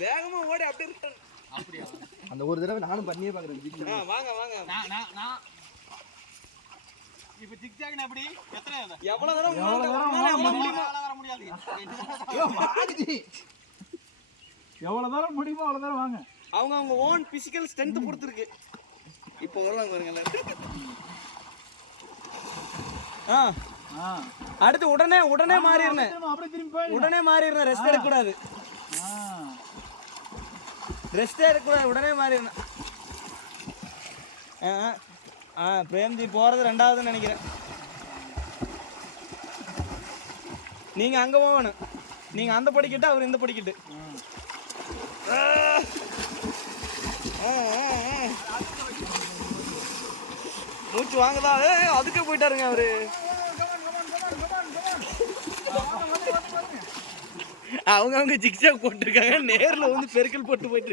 வேகமா ஓடி அப்படியே return. அந்த ஒரு தடவை நானும் பண்ணியே பாக்குறேன் ஆ, வாங்க வாங்க. நான் நான் இப்ப ஜிக்ஜாக் எப்படி? எத்தனை? எவ்வளவு முடியுமோ? வர முடியாது. எவ்வளவு தூரம் முடியுமோ அவ்வளவு தூரம் வாங்க. அவங்க அவங்க ஓன் பிசிக்கல் ஸ்ட்ரென்த் பொறுத்து இப்போ வருவாங்க பாருங்க ஆ. அடுத்து உடனே உடனே போயிடு உடனே மாறிடுறேன் ரெஸ்ட் எடுக்கக்கூடாது. ரெஸ்டே எடுக்கக்கூடாது உடனே மாறிடுறேன் ஆ பிரேம்ஜி போகிறது ரெண்டாவதுன்னு நினைக்கிறேன். நீங்கள் அங்கே போகணும். நீங்கள் அந்த படிக்கிட்டு அவர் இந்த படிக்கிட்டு. மூச்சு வாங்குதா? அதுக்கே போயிட்டாருங்க அவரு. அவங்க அவங்க ஜிக்ஜாக் போட்டிருக்காங்க. நேர்ல வந்து பெருக்கல் போட்டு போயிட்டு